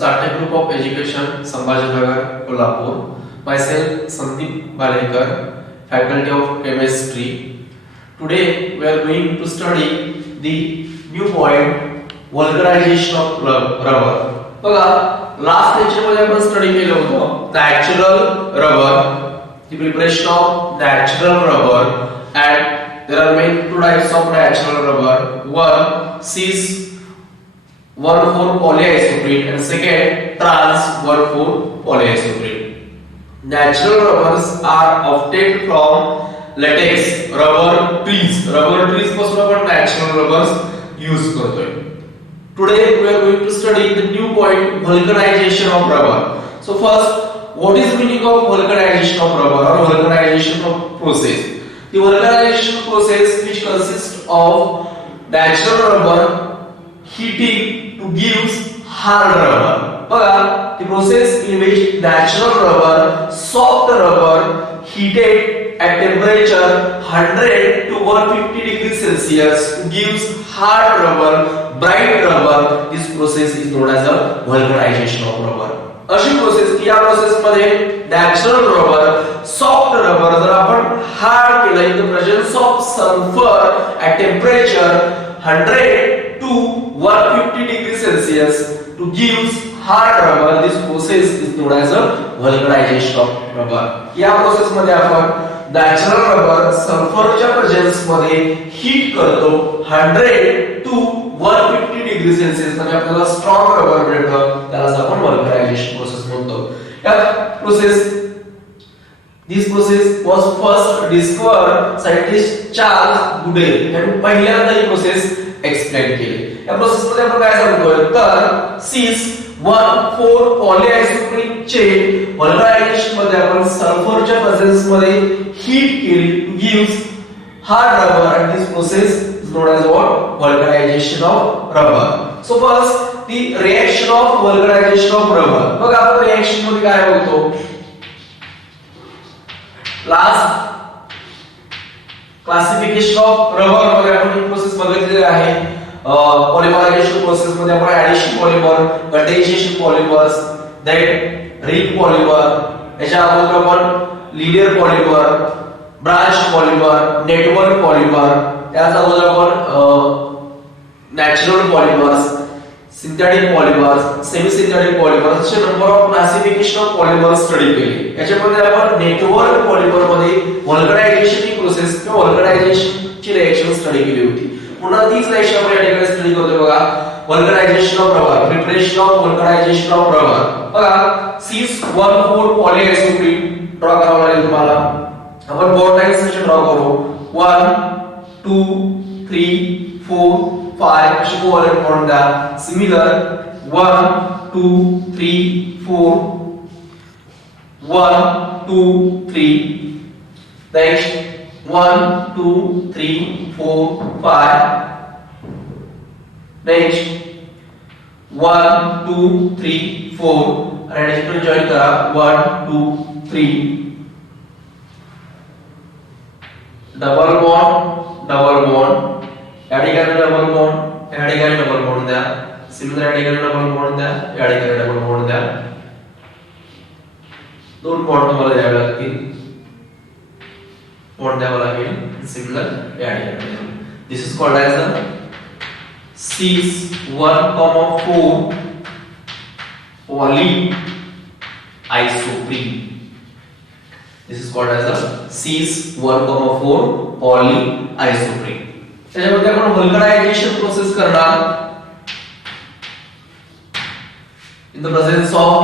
Charte Group of Education, Sambhajinagar, Kolhapur. Myself, Sandeep Balekar, Faculty of Chemistry. Today we are going to study the new point, vulcanization of rubber. बघा, last lecture मध्ये आपण study केलं होतं natural rubber, the preparation of natural rubber, and there are main two types of natural rubber. One, cis 1,4-polyisoprene and second trans 1,4-polyisoprene. Natural rubbers are obtained from latex, rubber trees. Rubber trees पासून आपण natural rubbers use करतोय. Today we are going to study the new point, vulcanization of rubber. So first, what is meaning of vulcanization of rubber or vulcanization of process? The vulcanization process which consists of natural rubber heating to give hard rubber. बघा, the process in which natural rubber, soft rubber heated at temperature 100 to 150 degrees Celsius gives hard rubber, bright rubber. This process is known as a vulcanization of rubber. अशी process की या process मध्ये natural rubber, soft rubber जर आपण hard केलं in the presence of sulphur at temperature 100 to 150 degrees Celsius to give hard rubber. This process is known as a vulcanization of rubber. या process मध्ये आपण natural rubber सल्फरच्या presence मध्ये heat करतो 100 to 150 degree Celsius म्हणजे आपल्याला strong rubber मिळतं, त्यालाच आपण vulcanization प्रोसेस म्हणतो. या process This process was first discovered scientist Charles Goodale यांनी पहिल्यांदा ही प्रोसेस एक्सप्लेन केली. या प्रोसेस मध्ये आपण काय सांगतोय तर cis 1,4-polyisoprene चे vulcanization मध्ये आपण सल्फरच्या प्रेझेन्स मध्ये हीट केली to give hard rubber and this process is known as what? Vulcanization of rubber. So first the reaction of vulcanization of rubber. बघा आपण रिएक्शन मध्ये काय बघतो लास्ट क्लासिफिकेशन ऑफ रबर मध्ये आपण ही प्रोसेस बघितलेली आहे. पॉलिमरायझेशन प्रोसेस मध्ये आपण addition polymer, condensation polymers, then ring polymer, याच्या अगोदर आपण linear polymer, branch polymer, network polymer, त्याच अगोदर आपण natural polymers, synthetic polymers, semi synthetic polymers असे number of classification of polymers study केली. याच्यामध्ये आपण नेटवर्क पॉलिमर मध्ये vulcanization ची प्रोसेस किंवा vulcanization ची रिएक्शन स्टडी केली होती. पुन्हा तीच रिएक्शन आपण या ठिकाणी स्टडी करतोय बघा, vulcanization of rubber, preparation of vulcanization of rubber. बघा cis 1,4-polyisoprene ड्रॉ करावं लागेल तुम्हाला. आपण बॉन्ड लाईन्स कसे ड्रॉ करू 1 2 3 4 5 असे कोव्हॅलेंट बॉन्ड द्या. सिमिलर 1 2 3 4 1 2 3 next 1 2 3 4 5 next 1 2 3 4 आणि डिस्प्ले जॉइन करा 1 2 3 डबल बॉन्ड या ठिकाणी डबल बॉन्ड, या ठिकाणी डबल बॉन्ड द्या. सिमिलर या ठिकाणी डबल बॉन्ड द्या, या ठिकाणी डबल बॉन्ड द्या. दोन बॉन्ड तुम्हाला द्यावे लागतील, बॉन्ड द्यावा लागेल. सिमिलर या ठिकाणी. This is called as a cis 1,4 polyisopropene. This is called as a cis 1,4 polyisoprene. त्याच्यामध्ये आपण vulcanization प्रोसेस करणार in the presence of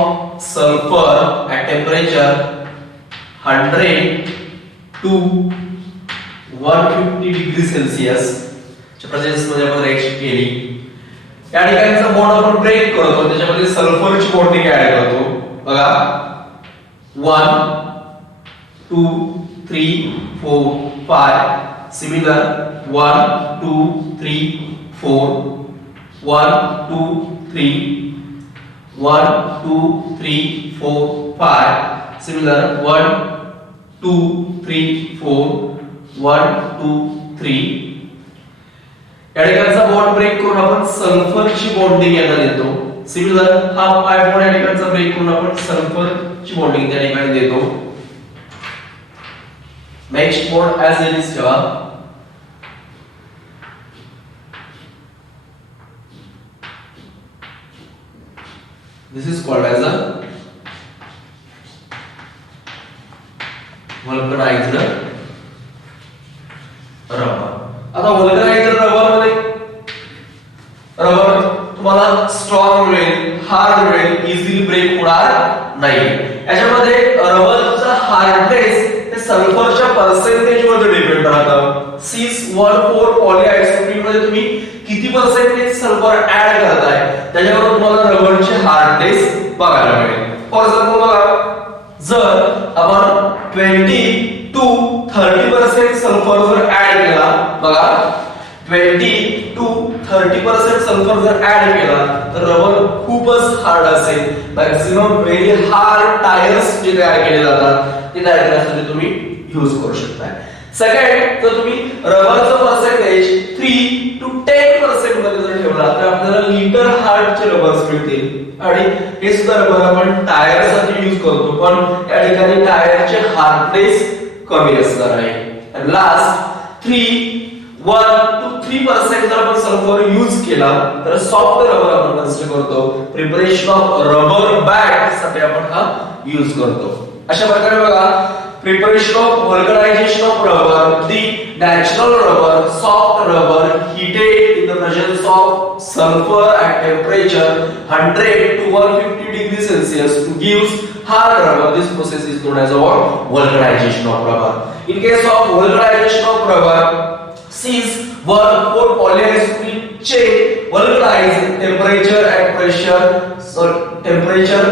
sulfur at temperature 100 to 150 degrees Celsius च्या प्रेझेन्स मध्ये आपण रिएक्शन केली. या ठिकाणचा बॉन्ड आपण ब्रेक करतो, त्याच्यामध्ये सल्फरची बॉन्डिंग ऍड करतो. बघा 1 2 3 4 5 सिमिलर 1 2 3 4 1 2 3 1 2 3 4 5 सिमिलर 1 2 3 4 1 2 3 या ठिकाणचा बॉन्ड ब्रेक करून आपण सल्फरची बॉन्डिंग यांना देतो. सिमिलर हा पाय बॉन्ड या ठिकाणचा ब्रेक करून आपण सल्फरची बॉन्डिंग त्या ठिकाणी देतो. Next bond as it is ठेवा. This is called as a vulcanized rubber. आता vulcanized rubber मध्ये रबर तुम्हाला स्ट्रॉंग मिळेल, हार्ड मिळेल, इझिली ब्रेक होणार नाही. याच्यामध्ये रबरचा हार्डनेस हे सल्फरच्या पर्सेंटेज वर डिपेंड राहतं. 614 पॉलीआयसोप्रीन मध्ये तुम्ही किती पर्सेंटेज सल्फर ऍड करताय त्याच्यावर तुम्हाला रबरचे हार्डनेस बघायला मिळेल. फॉर एक्झाम्पल बघा, जर आपण 20 to 30% सल्फर जर ऍड केला, बघा 20 to 30% सल्फर जर ऍड केला तर रबर खूपच हार्ड असेल. मॅक्सिमम व्हेरी हार्ड टायर्स जे तयार केले जातात ते तयार करण्यासाठी तुम्ही यूज करू शकता. सेकंड, तर तुम्ही रबरचं पर्सेंटेज 3 to 10% मध्ये जर ठेवला तर आपल्याला लिटर हार्डचे रबर्स मिळतील आणि हे सुद्धा रबर आपण टायर साठी यूज करतो, पण या ठिकाणी टायरचे हार्डनेस कमी असणार आहे. आणि लास्ट 1 to 3% जर आपण सल्फर यूज केला तर सॉफ्ट रबर आपण कन्सिडर करतो. प्रिपरेशन ऑफ रबर बॅट साठी आपण हा यूज करतो. अशा प्रकारे बघा, preparation of vulcanization of rubber, the natural rubber, soft rubber heated in the presence of sulfur at temperature 100 to 150 degrees Celsius to gives hard rubber. This process is known as our vulcanization of rubber. In case of vulcanization of rubber, since 1,4 polyisoprene chain vulcanize temperature and pressure, so temperature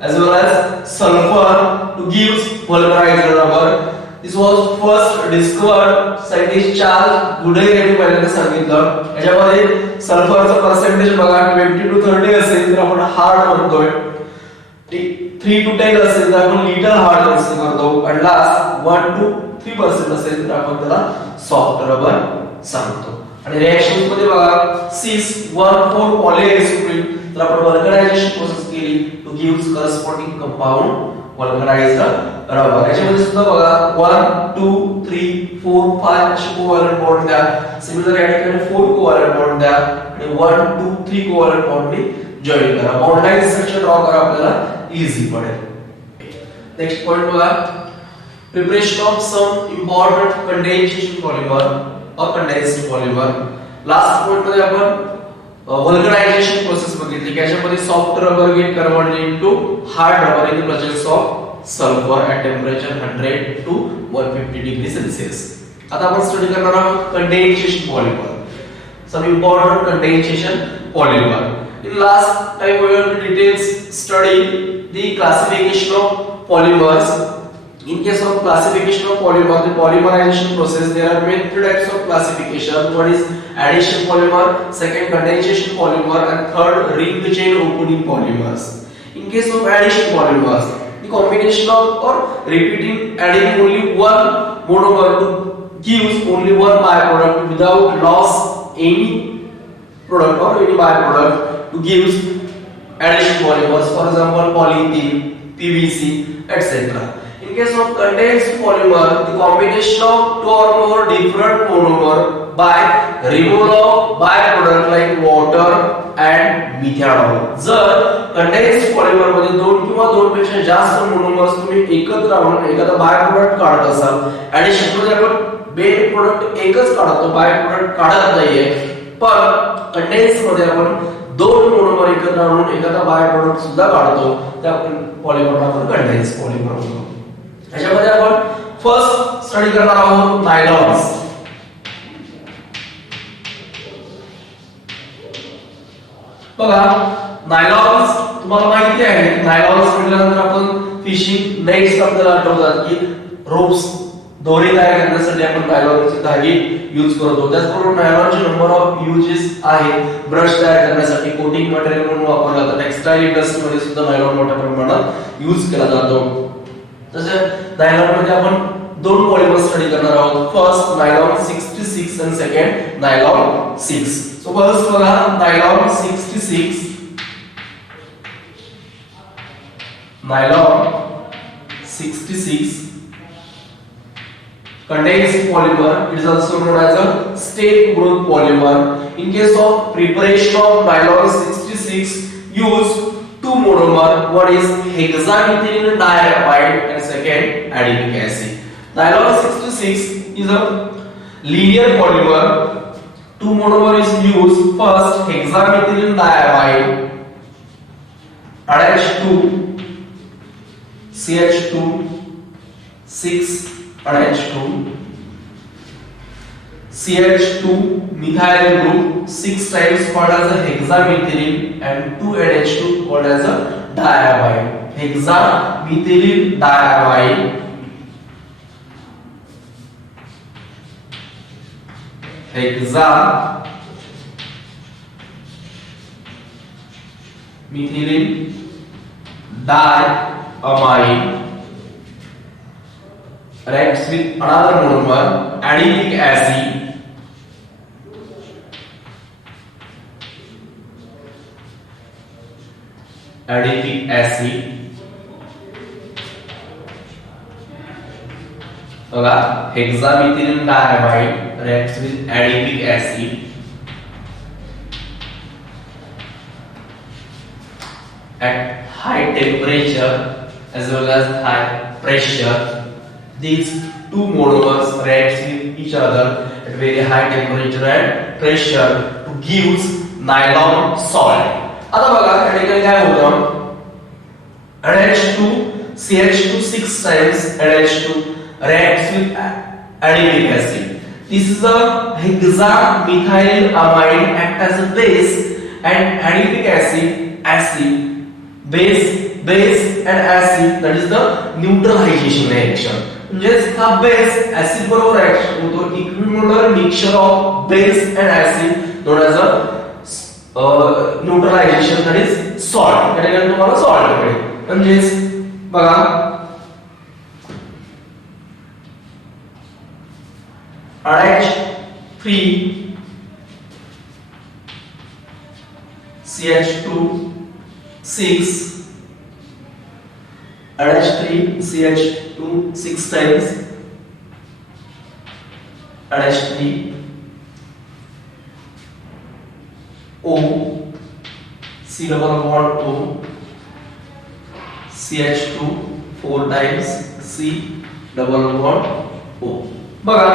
as well as sulfur to gives vulcanized rubber. This was first discovered scientist Charles Goodyear यांनी पहिल्यांदा सांगितलं. याच्यामध्ये सल्फरचं percentage बघा 20 to 30 असेल तर आपण hard म्हणतोय, 3 to 10 असेल तर आपण लिटल हार्ड कन्सिडर करतो, आणि लास्ट 1 to 3% असेल तर आपण त्याला सॉफ्ट रबर सांगतो. आणि रिएक्शन्स मध्ये बघा 614 पॉलीआयसोप्रीन तर आपण vulcanization प्रोसेस केली to gives corresponding compound vulcanized rubber. याच्यामध्ये सुद्धा बघा 1 2 3 4 5 असे कोव्हॅलेंट बॉन्ड द्या. सिमिलर या ठिकाणी 4 कोव्हॅलेंट बॉन्ड द्या आणि 1 2 3 कोव्हॅलेंट बॉन्डने जॉइन करा. बॉन्ड लाइन स्ट्रक्चर ड्रॉ करा, आपल्याला इझी पडेल. नेक्स्ट पॉइंट बघा, preparation of some important condensation polymer और कंडेन्स्ड पॉलिमर. लास्ट पॉइंट मध्ये आपण vulcanization प्रोसेस बघितली की याच्यामध्ये soft rubber get converted into hard rubber in the presence of sulphur at temperature 100 to 150 degree Celsius. आता आपण study करणार आहोत condensation polymer. Some important condensation polymer. In last time we will details study the classification of polymers. In case of classification of polymer, the polymerization process, there are many types of classification. One is addition polymer, second condensation polymer, and third ring chain opening polymers. In case of addition polymers, the combination of or repeating adding only one monomer to gives only one byproduct without loss any product or any byproduct to gives addition polymers. For example, polyethylene, PVC, etc. In case of condensed polymer, the combination of two or more different monomer by removal of byproduct like water and methanol. जर condensed polymer मध्ये दोन किंवा दोन पेक्षा जास्त monomers तुम्ही एकत्र आणून एखादा बाय प्रोडक्ट काढत असाल, ऍडिशन मध्ये आपण मेन प्रोडक्ट एकच काढतो, बाय प्रोडक्ट काढत नाहीये, पण कंडेन्स मध्ये आपण दोन मोनोमर एकत्र आणून एखादा बाय प्रोडक्ट सुद्धा काढतो, त्या पॉलिमरला आपण कंडेन्स पॉलिमर म्हणतो. याच्यामध्ये आपण फर्स्ट स्टडी करणार आहोत नायलॉन्स. बघा, नायलॉन्स तुम्हाला माहिती आहे, नायलॉन्स म्हटल्यानंतर आपण फिशिंग नेट्स आपल्याला आठवतात की रोप्स दोरी तयार करण्यासाठी आपण नायलॉनचे धागे यूज करतो. त्याचबरोबर नायलॉनचे नंबर ऑफ युजेस आहेत. ब्रश तयार करण्यासाठी कोटिंग मटेरियल म्हणून वापरला जातो. टेक्सटाईल इंडस्ट्रीमध्ये सुद्धा नायलॉन मोठ्या प्रमाणात यूज केला जातो. तसे नायलॉन मध्ये आपण दोन पॉलिमर स्टडी करणार आहोत. फर्स्ट नायलॉन 66 आणि सेकंड नायलॉन 6. सो फर्स्ट बघा nylon 66. nylon 66 contains polymer. It is also known as a state growth polymer. In case of preparation of nylon 66, use two monomer. One is hexamethylene diamide and second adipic acid. Nylon 66 is a linear polymer. Two monomer is used. First hexamethylene diamide NH2 CH2 6 NH2 CH2 methyl group 6 times called as a hexamethylene and 2 NH2 called as a diamide. Hexamethylene diamide hexamethylene diamide reacts with another monomer adipic acid बघा hexamethylene diamide reacts with adipic acid at high temperature as well as high pressure. These two monomers react with each other at very high temperature and pressure to give nylon salt. आता बघा या ठिकाणी काय होतं NH2 CH2 6 times NH2 reacts with adipic acid. This is a hexamethyl amide act as a base and adipic acid base and acid, that is the neutralization reaction. म्हणजेच हा base acid बरोबर reaction होतो. Equimolar mixture of base and acid non as a neutralisation, that is salt. या ठिकाणी तुम्हाला salt मिळेल. म्हणजेच बघा NH3 CH2 6 NH3 CH2 6 times NH3 O C double bond O CH2 4 times C double bond O. बघा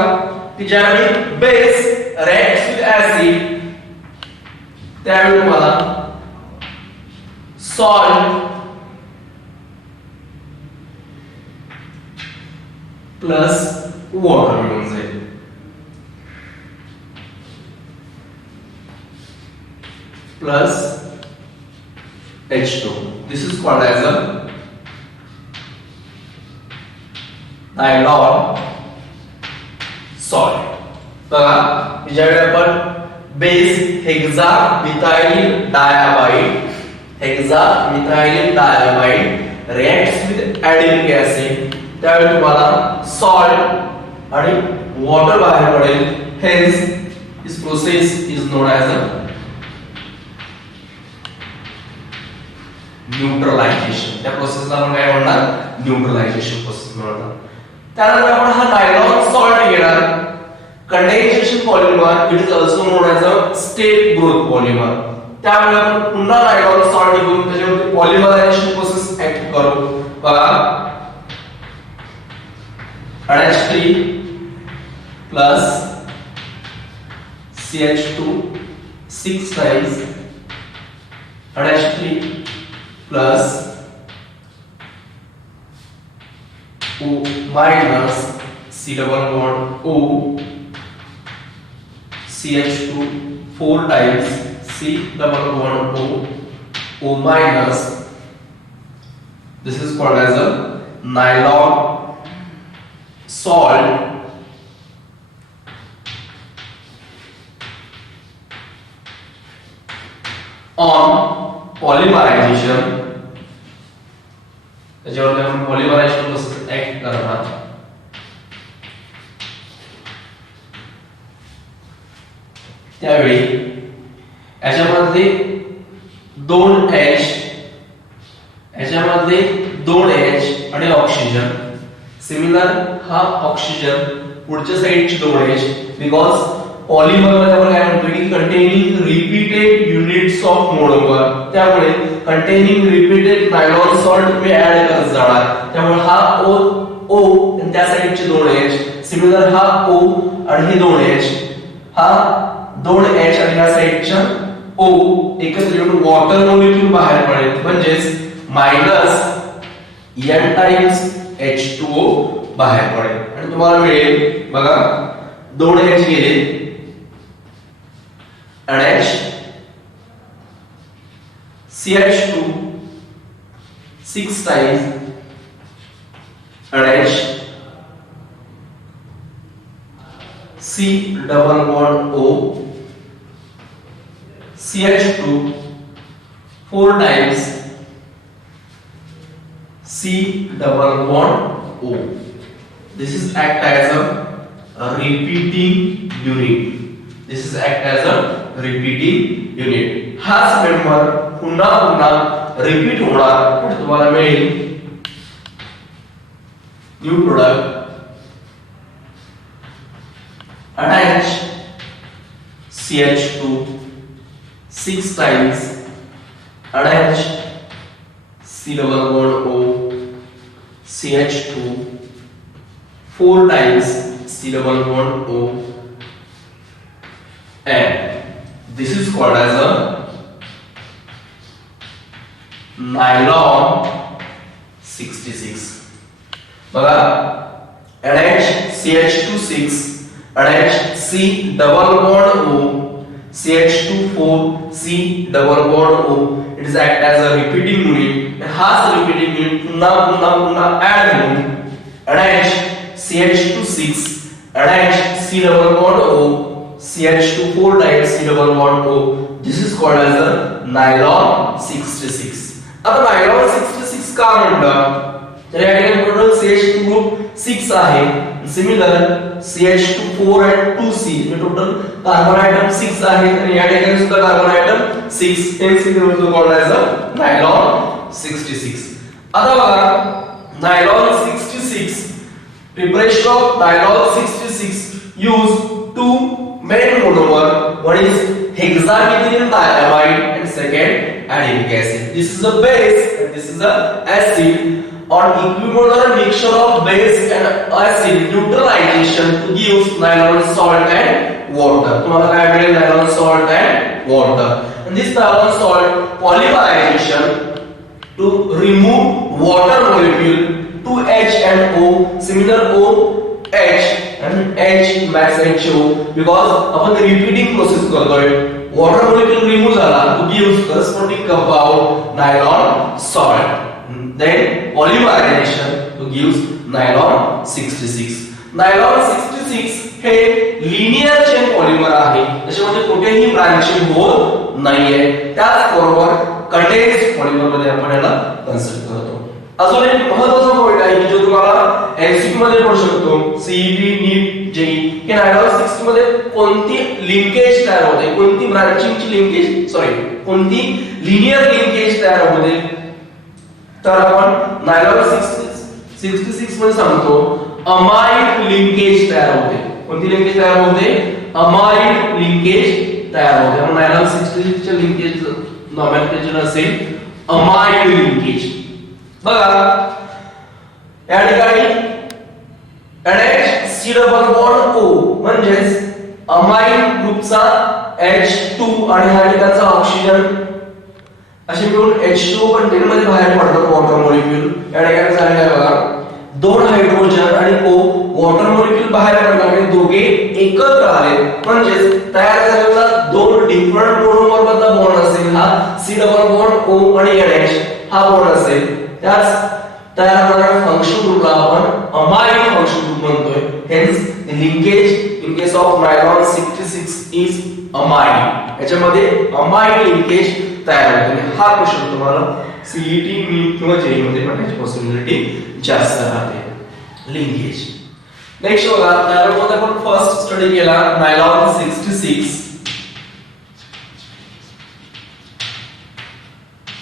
की ज्यावेळी base reacts with acid त्यावेळी तुम्हाला सॉल्ट प्लस वॉटर मिळून जाईल. Plus H2. This is called as a nylon salt. बघा ज्यावेळी आपण base hexamethyl diamide reacts with adipic acid त्यावेळी तुम्हाला सॉल्ट आणि वॉटर बाहेर पडेल. Hence this process is known as a neutralization. त्या प्रोसेसला आपण काय म्हणणार, न्यूट्रलायझेशन प्रोसेस म्हणतात. त्यानंतर आपण हा नायलॉन सॉल्ट घेणार. Condensation polymer, it is also non as a state growth polymer. त्यामुळे आपण पुन्हा नायलॉन सॉल्ट घेऊन त्याच्यावरती पॉलिमरायझेशन प्रोसेस ऍक्ट करू. बघा NH3 plus CH2 6 times NH3 plus O minus C double bond O CH2 4 times C double bond O minus. This is called as a nylon salt on polymerization. त्याच्यावर आपण पॉलिमरायझेशन process act करणार. त्यावेळी याच्यामध्ये 2 H याच्यामध्ये 2 similar हा oxygen पुढच्या साइडची 2H because polymer मध्ये आपण काय म्हणतो की containing repeated units of monomer, त्यामुळे कंटेनिंग रिपीटेड नायलॉन सॉल्ट तुम्ही ऍड करत जाणार, त्यामुळे हा O आणि त्या साइडची 2H, सिमिलर हा O आणि ही 2H, हा 2H आणि या साइडच्या O एकत्र येऊन वॉटर मॉलिक्यूल बाहेर पडेल, म्हणजेच मायनस N टाइम्स H2O बाहेर पडेल आणि तुम्हाला मिळेल बघा 2H गेले NH CH2 6 times NH C double bond O CH2 4 times C double bond O. This is act as a repeating unit. This is act as a repeating unit. हाच member पुन्हा पुन्हा रिपीट होणार आणि तुम्हाला मिळेल new product NH CH2 6 times NH C double bond O CH2 4 times C double bond O, and this is called as a nylon 66. बघा NH CH2 6 NH C double bond O CH2 4 C double bond O, it is act as a repeating unit and has repeating unit पुन्हा add होऊन NH CH2 6 NH C double bond O CH2 4 times C double bond O, this is called as a nylon 66. आता nylon 66 का म्हणतात तर या ठिकाणी total CH2 group 6 आहे, similar CH2 4 and 2C म्हणजे टोटल कार्बन आयटम 6 आहे आणि या ठिकाणी सुद्धा carbon item 6, hence it is called as a nylon 66. आता बघा nylon 66, preparation of nylon 66 use two main monomer, one is hexamethylene diamide and second adipic acid. This is a base and this is a acid. On equimolar mixture of base and acid neutralization to give nylon salt and water. तुम्हाला काय मिळेल nylon salt and water. And this nylon salt polymerization to remove water molecule 2H and O, similar O H and H max HO, because आपण repeating process करतोय, water molecule remove झाला to give corresponding compound nylon salt. Then polymerization to give nylon 66. Nylon 66 हे linear chain polymer आहे, त्याच्यामध्ये कुठेही branching होत नाहीये, त्याचबरोबर कंडेन्स्ड पॉलिमर मध्ये आपण याला कन्सिडर करतो. अजून एक महत्त्वाचा पॉइंट आहे की जो तुम्हाला एमसीक्यू मध्ये पडू शकतो, सीईटी नीट जेई, की नायलॉन 60 मध्ये कोणती लिंकेज तयार होते, कोणती ब्रांचिंगची लिंकेज कोणती लिनियर लिंकेज तयार होते, तर आपण नायलॉन 66 मध्ये सांगतो अमाइड लिंकेज तयार होते. कोणती लिंकेज तयार होते? अमाइड लिंकेज तयार होते. आपण नायलॉन 66 च्या लिंकेज नॉमेनक्लेचर असेल अमाइड लिंकेज. बघा या ठिकाणी NH C double bond O म्हणजे अमाइड ग्रुपचा H2 आणि हा ठिकाणचा ऑक्सिजन असे मिळून H2 कंटेन मध्ये बाहेर पडतात वॉटर मॉलिक्यूल. या ठिकाणी झाले काय बघा, दोन हायड्रोजन आणि O वॉटर मॉलिक्यूल बाहेर पडतात आणि दोघे एकत्र आले, म्हणजे तयार झालेला दोन डिफरंट मोनोमर मधला बॉन्ड असेल हा C double bond O आणि NH हा बॉन्ड असेल, त्याच तयार होणाऱ्या फंक्शन ग्रुपला आपण अमाइड फंक्शन ग्रुप म्हणतोय. Hence the linkage in case of nylon 66 is amide. याच्यामध्ये अमाइड लिंकेज तयार होते. हा क्वेश्चन तुम्हाला सीईटी नीट किंवा जेईई मध्ये पडण्याची पॉसिबिलिटी जास्त राहते लिंकेज. नेक्स्ट बघा, नायलॉन मध्ये आपण फर्स्ट स्टडी केला नायलॉन 66.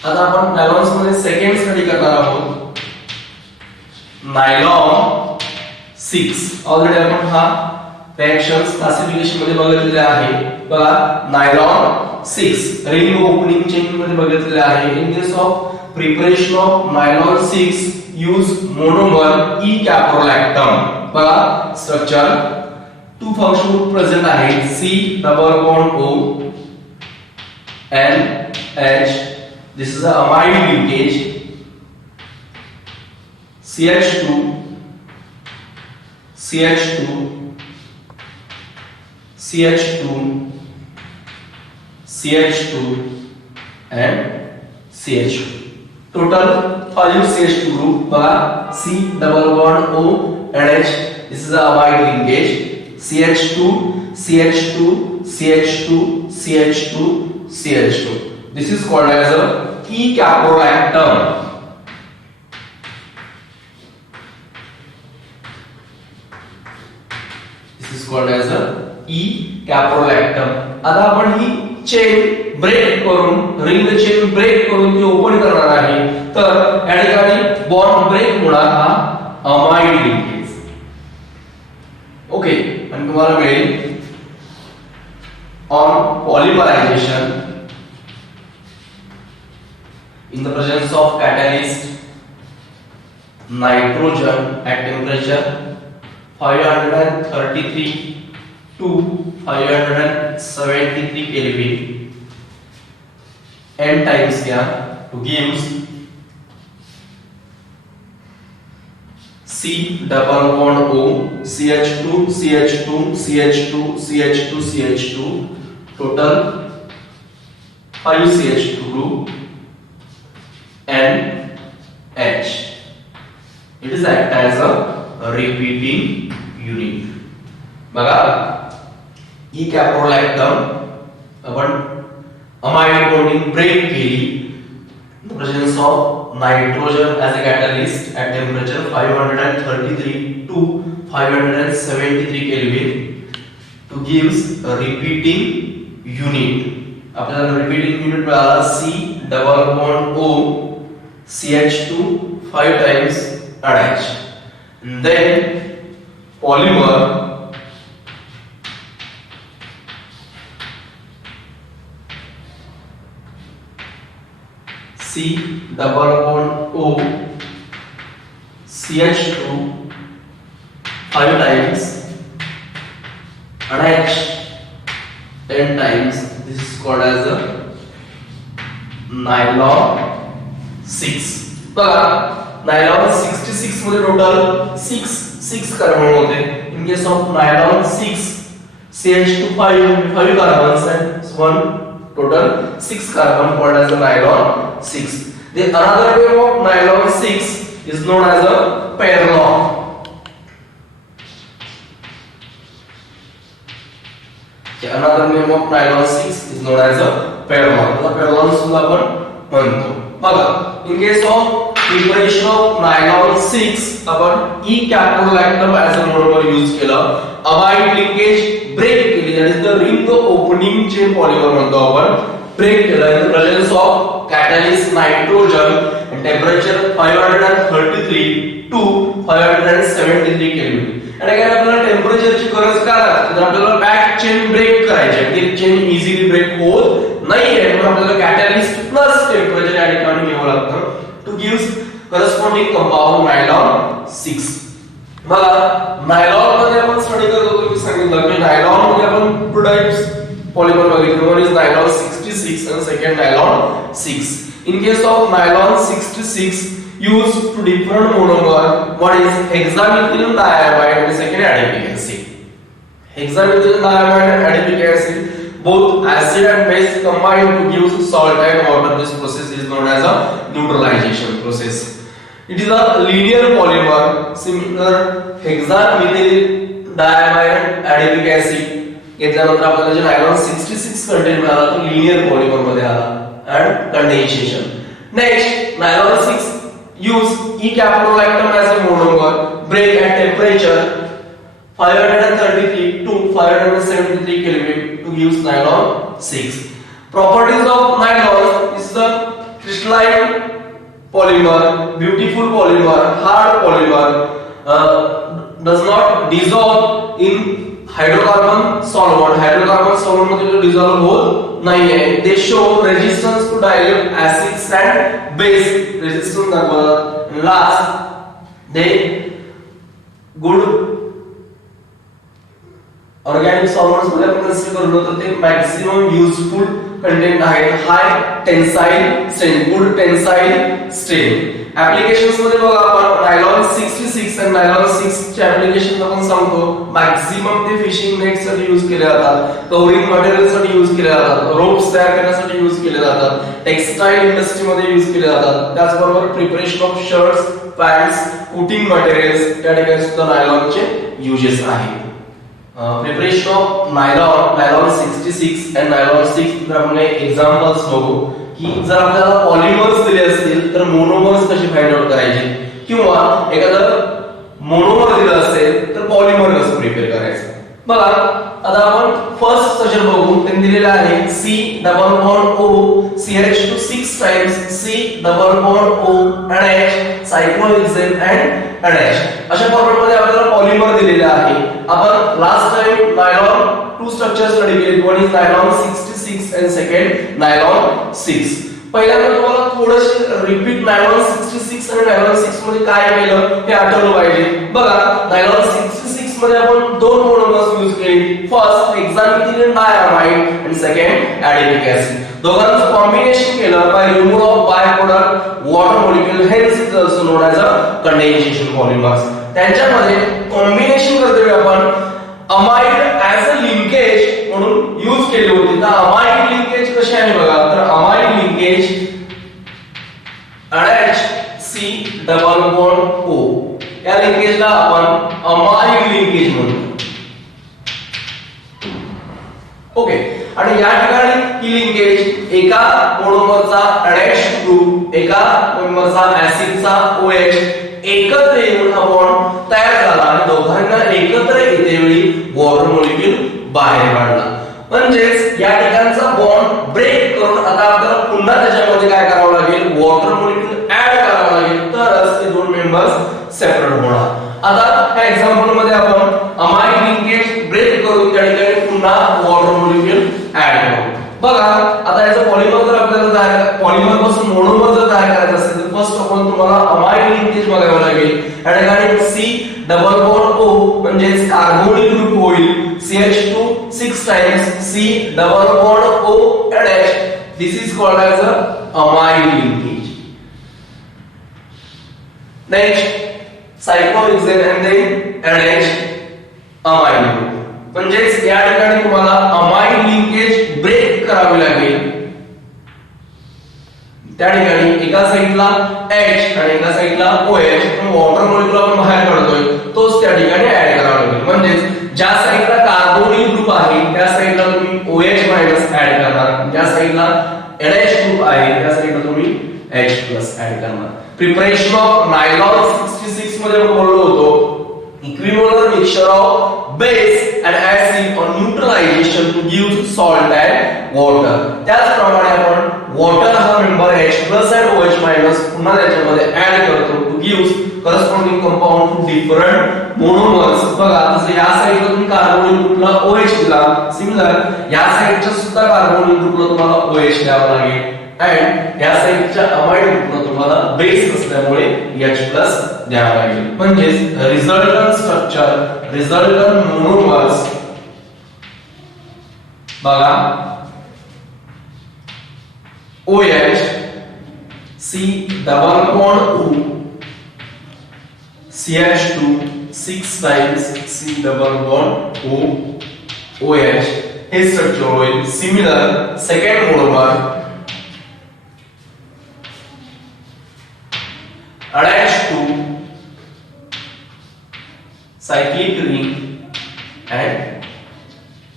आता आपण नायलॉन्स मध्ये सेकंड स्टडी करणार आहोत नायलॉन 6 ऑलरेडी आपण हा रिएक्शन्स क्लासिफिकेशन मध्ये बघितलेले आहे. बघा नायलॉन 6 रिंग ओपनिंग चेन मध्ये बघितलेले आहे. In case of preparation of nylon 6 use monomer E caprolactam. बघा structure two function group present आहे. C double bond O and H. This is a amide linkage. CH2 CH2 CH2 CH2 and CH2. Total 5 CH2 group. बघा C double bond O and H. This is a amide linkage. CH2 CH2 CH2 CH2 CH2. This is called as a E caprolactam. This is called as a E caprolactam. आता आपण ही chain break करून ring chain break करून ती open करणार आहे. तर या ठिकाणी बॉन्ड ब्रेक होणार हा अमाइड लिंकेज. ओके आणि तुम्हाला मिळेल on polymerization in the presence of catalyst nitrogen at temperature 533 to 573 Kelvin n times here to gives C double bond O CH2 CH2 CH2 CH2 CH2 total 5 CH2 group and H. It is act as a repeating unit. बघा E caprolactam आपण amide bonding break केली. The presence of nitrogen as a catalyst at temperature 533 to 573 Kelvin to gives a repeating unit. आपल्याला repeating unit मिळाला C double bond O CH2 5 times and H. And then polymer C double bond O CH2 5 times and H 10 times. This is called as a nylon 6. बघा nylon 66 मध्ये total 6 carbon होते. In case of nylon 6 CH2 5 carbons and 1 total 6 carbon called as a nylon 6. The another name of nylon 6 is known as a Perlon. Another name of nylon 6 is known as a Perlon. The Perlon सुद्धा आपण म्हणतो. बघा in case of preparation of nylon 6 आपण E caprolactam as a monomer use केलं. amide linkage break केली. That is the ring opening chain polymer म्हणतो आपण. break केलं in the presence of catalyst nitrogen and temperature 533 to 573 Kelvin. आणि काय आपल्याला टेम्परेचरची गरज का लागते? तर आपल्याला बॅक चेन ब्रेक करायची आहे. ती चेन इझिली ब्रेक होत नाहीये म्हणून आपल्याला कॅटलिस्ट प्लस टेम्परेचर या ठिकाणी घ्यावं लागतं two gives corresponding compound nylon 6. बघा नायलॉन मध्ये आपण स्टडी करत होतो की सांगितलं की नायलॉन मध्ये आपण टू टाइप्स पॉलिमर बघितले. One is nylon 66 and second nylon 6. In case of nylon 66 used to different monomer. One is hexamethyl diamide and second adipic acid. Hexamethyl diamide and adipic acid, both acid and base combine to give salt and water. This process is known as a neutralization process. It is a linear polymer similar hexamethyl diamide and adipic acid. घेतल्यानंतर आपल्याला जे nylon 66 content मिळाला तो linear polymer मध्ये आला and condensation. Next nylon 6 use E caprolactam as a monomer, break at temperature 533 to 573 Kelvin to use nylon 6. Properties of nylon is the crystalline polymer, beautiful polymer, hard polymer, does not dissolve in hydrocarbon solvent. Hydrocarbon solvent मध्ये dissolve होत नाहीये. They show resistance to dilute acids and base. Resistance दाखवतात. Last they good organic solvents मध्ये आपण consider करलो तर ते maximum useful content आहेत. High tensile strength, good tensile strength. Applications मध्ये बघा आपण नायलॉन 66 आणि नायलॉन 6 चे ऍप्लिकेशन आपण सांगतो. मॅक्सिमम ते फिशिंग नेट साठी यूज केले जातात, कव्हरिंग मटेरियल साठी यूज केले जातात, रोप्स तयार करण्यासाठी यूज केले जातात, टेक्सटाईल इंडस्ट्री मध्ये यूज केले जातात. त्याचबरोबर preparation of shirts, pants, coating materials त्या ठिकाणी सुद्धा नायलॉनचे युजेस आहेत. Preparation of nylon 66 and nylon 6 आपण एक्झाम्पल्स बघू की जर आपल्याला पॉलिमर्स दिले असतील तर मोनोमर्स कसे फाइंड आउट करायचे, किंवा एखादं मोनोमर दिलं असेल तर पॉलिमर कसं प्रिपेअर करायचं. बघा आता आपण फर्स्ट स्ट्रक्चर बघू. त्यांनी दिलेलं आहे C double bond O CH2 6 times C double bond O NH cyclohexane and NH. अशा फॉर्मॅट मध्ये आपल्याला पॉलिमर दिलेले आहे. आपण last time nylon 2 structure study केले. One is nylon 66 and second nylon 6. पहिल्यांदा तुम्हाला थोडंसं रिपीट नायलॉन 66 आणि नायलॉन 6 मध्ये काय केलं हे आठवलं पाहिजे. बघा नायलॉन 66 मध्ये आपण दोन मोनोमर्स यूज केले. फर्स्ट हेक्सामिथिलिन डायअमाइड आणि सेकंड ऍडेनिक ऍसिड. दोघांचं कॉम्बिनेशन केलं by removal of by product water molecule, hence is also known as a condensation polymers. त्यांच्यामध्ये कॉम्बिनेशन करते आपण अमाइड ॲज अ लिंकेज म्हणून यूज केली होती. तर अमाइड लिंकेज कशी आहे बघा, तर amide linkage NH C double bond O या लिंकेजला आपण अमाइड लिंकेज म्हणतो. ओके. आणि या ठिकाणी ही लिंकेज एका मोनोमरचा NH ग्रुप, एका मोनोमरचा ऍसिडचा OH एकत्र येऊन हा बॉन्ड तयार झाला आणि दोघांना एकत्र येतेवेळी वॉटर मॉलिक्यूल बाहेर काढला. म्हणजेच या ठिकाणचा बॉन्ड ब्रेक करून आता आपल्याला पुन्हा त्याच्यामध्ये काय करावं लागेल, वॉटर मॉलिक्यूल ऍड करावं लागेल, तरच ते दोन मेंबर्स सेपरेट होणार. आता ह्या एक्झाम्पल मध्ये आपण अमाइड लिंकेज ब्रेक करून त्या ठिकाणी पुन्हा वॉटर मॉलिक्यूल ऍड करू. बघा आता याचा पॉलिमर जर आपल्याला पॉलिमर पासून मोनोमर जर तयार करायचं असेल तर फर्स्ट आपण तुम्हाला अमाइड लिंकेज बघावं लागेल. या ठिकाणी C डबल बॉन्ड O म्हणजेच कार्बोनिल ग्रुप होईल. CH2 6 times C double bond O NH. This is called as a amide linkage. Next cyclohexane and then NH amide group. म्हणजेच या ठिकाणी तुम्हाला अमाइड लिंकेज ब्रेक करावी लागेल. त्या ठिकाणी एका साइडला H आणि एका साइडला OH पण वॉटर मॉलिक्यूल आपण बाहेर काढतोय तोच त्या ठिकाणी ऍड करावा लागेल. म्हणजेच ज्या साइडला कार्बोनिल ग्रुप आहे त्या साइडला तुम्ही OH मायनस ऍड करणार, ज्या साइडला NH ग्रुप आहे त्या साइडला तुम्ही H प्लस ऍड करणार. प्रिपरेशन ऑफ नायलॉन 66 मध्ये आपण बोललो होतो equimolar mixture of base and acid on neutralization to give salt and water. त्याचप्रमाणे आपण water हा मेंबर H+ and OH- पुन्हा त्याच्यामध्ये ऍड करतो to give corresponding compound to different monomers. बघा जसं या साइडला तुम्ही कार्बोनिल ग्रुपला OH दिला, सिमिलर या साइडच्या सुद्धा कार्बोनिल ग्रुपला तुम्हाला OH द्यावा लागेल and या साइडच्या अमाइड ग्रुपला तुम्हाला बेस असल्यामुळे H+ द्यावा लागेल. म्हणजेच रिझल्टंट स्ट्रक्चर, रिझल्टंट मोनोमर्स बघा OH C double bond O CH2 6 times C double bond O OH हे स्ट्रक्चर होईल. Similar second monomer NH2 cyclic ring and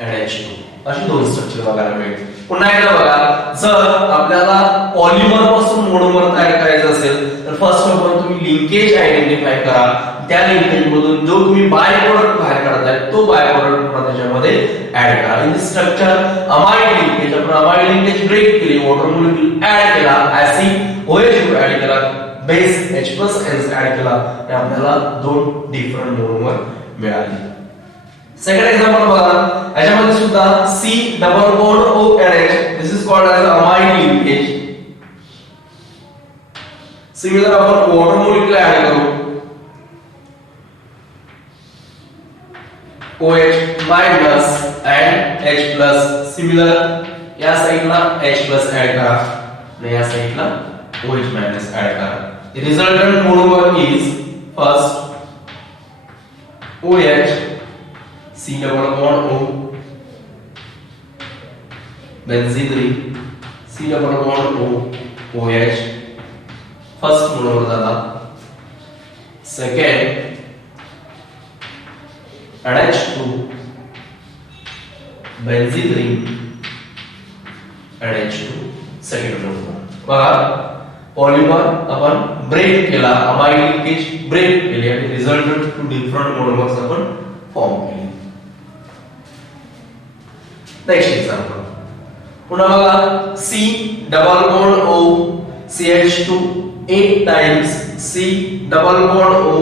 NH2 अशी दोन स्ट्रक्चर बघायला मिळतील. पुन्हा एकदा बघा जर आपल्याला पॉलिमर पासून मोनोमर तयार करायचं असेल तर फर्स्ट ऑफ ऑल तुम्ही लिंकेज आयडेंटिफाय करा. त्या लिंकेज मधून जो तुम्ही बाय प्रोडक्ट बाहेर काढताय तो बाय प्रोडक्ट पुन्हा त्याच्यामध्ये ऍड करा. इन स्ट्रक्चर अमाइड लिंकेज, आपण अमाइड लिंकेज ब्रेक केली, वॉटर मॉलिक्यूल ऍड केला, ऍसिड OH ऍड केला, base H plus N add केला आणि आपल्याला दोन डिफरंट मोनोमर मिळाले. सेकंड एक्झाम्पल बघा, याच्यामध्ये सुद्धा C double bond ONH, this is called as amine linkage. Similar आपण वॉटर मॉलिक्यूल ऍड करू, OH minus and H plus. Similar या साइडला H प्लस ऍड करा आणि या साइडला OH मायनस ऍड करा. The resultant monomer is first OH, C double bond O, benzene ring, C double bond O, OH, first monomer झाला. Second NH2, benzene ring, NH2, second monomer. बघा polymer आपण break केला, amine linkage break केली आणि resultant to different monomers आपण form केले. Next example पुन्हा बघा, C double bond O, CH2 8 times, C double bond O,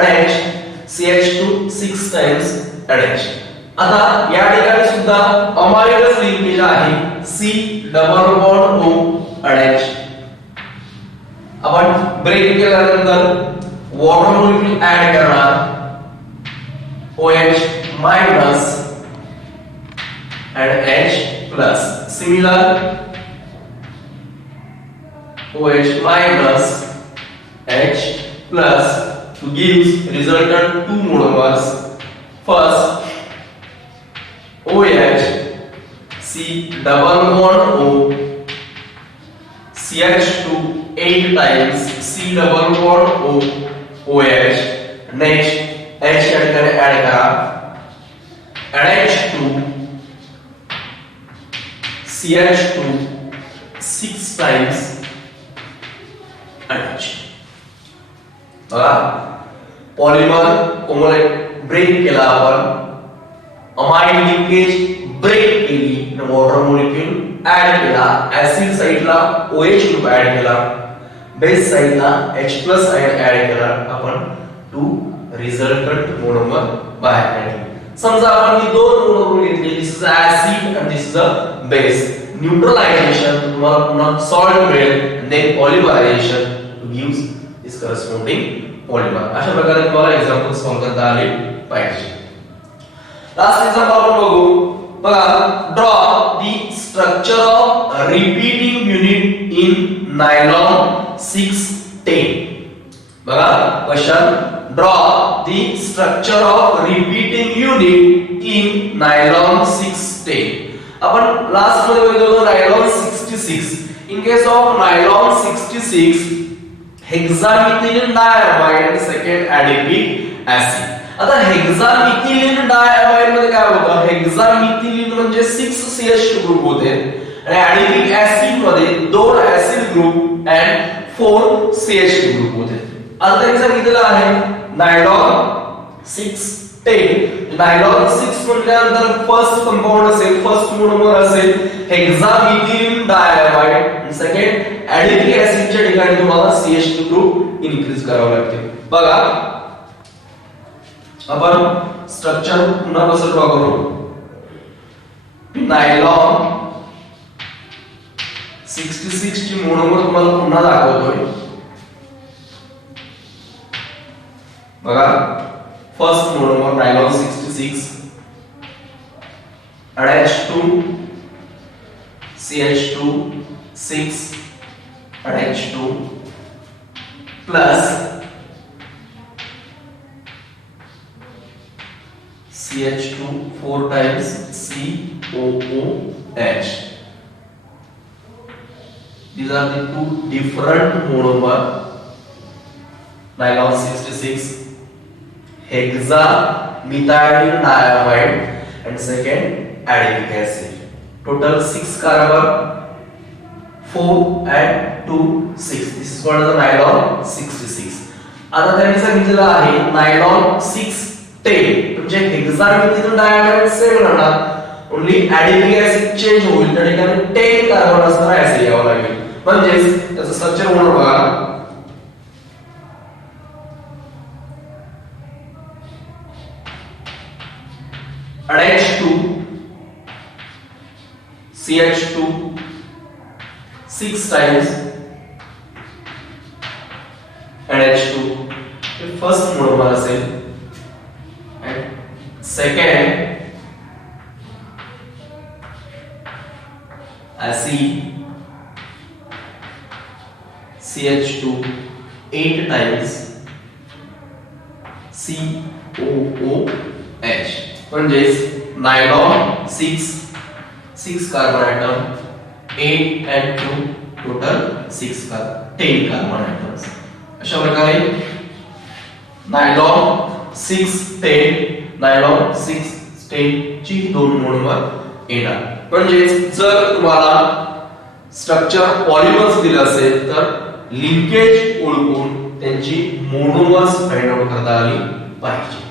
NH, CH2 6 times NH. आता या ठिकाणी सुद्धा अमाइनस लिंकेज आहे, C double bond O, NH. आपण ब्रेक केल्यानंतर वॉटर मॉलिक्यूल ऍड करणार, OH minus and H plus. Similar, OH minus H plus to gives resultant two monomers. First OH, C double bond O, CH2 8 times, C double bond O, OH. Next H add करा, NH2 CH2 6 times NH. बघा polymer कोमोलेट break केला आपण, amine linkage break केली, water molecule add केला, acid साइडला OH group add केला, base साइडला H plus add केला, आपण टू रिझल्टंट मोनोमर बाहेर काढले. समजा आपण ही दोन मोनोमर घेतले, this is acid and this is a base. Neutralization तुम्हाला पुन्हा सॉल्ट मिळेल, then polymerization to gives this corresponding polymer. अशा प्रकारे तुम्हाला एक्झाम्पल सॉल्व करता आले पाहिजे. लास्ट एक्झाम्पल आपण बघू. बघा, draw the structure of repeating unit in nylon 610. बघा question, draw the structure of repeating unit in nylon 610. आपण लास्ट मध्ये बघितलं होतं nylon 66. In case of nylon 66, hexamethylene diamide आणि सेकंड एडिपिक ऍसिड. आता हेक्सामिथिलीन डायअमाइड मध्ये काय होतं, हेक्सामिथिलीन म्हणजे 6 ग्रुप होते आणि एडिपिक ऍसिड मध्ये 2 acid group and 4 CH2 group होते. आता त्यांनी सांगितलेलं आहे नायलॉन 610. नायलॉन 6 म्हटल्यानंतर फर्स्ट कंपाऊंड असेल, फर्स्ट मोनोमर असेल हेक्सामिथिलीन डायअमाइड आणि सेकंड एडिपिक ऍसिडच्या ठिकाणी तुम्हाला CH2 ग्रुप इन्क्रीज करावे लागतील. बघा आपण स्ट्रक्चर पुन्हा कसं ड्रॉ करू. नायलॉन 66 ची मोनोमर तुम्हाला पुन्हा दाखवतोय. बघा first monomer nylon 66, NH2 CH2 6 NH2 plus CH2 4 times COOH. These are the two different monomer. Nylon 66, hexamethylene diamide and second adipic acid. Total 6 carbon, 4 and 2 6. This is called the nylon 66. आता त्यांनी सांगितलेलं आहे nylon 610 म्हणजे हेक्सामिथिलीन डायअमाइड same राहणार, only adipic acid change होईल, त्या ठिकाणी 10 carbon असणारा ऍसिड यावा लागेल. म्हणजे त्याचं स्ट्रक्चर म्हणून बघा NH2 CH2 6 times NH2 हे फर्स्ट मोनोमर असेल and second CH2 8 times COOH म्हणजेच nylon 6 carbon atom 8 and 2 total 10 carbon atoms अशा प्रकारे नायलॉन 6 10 ची दोन मोनोमर येणार म्हणजेच जर तुम्हाला स्ट्रक्चर पॉलिमर्स दिलं असेल तर लिंकेज ओळखून त्यांची मोनोमर्स फाइंड आउट करता आली पाहिजे।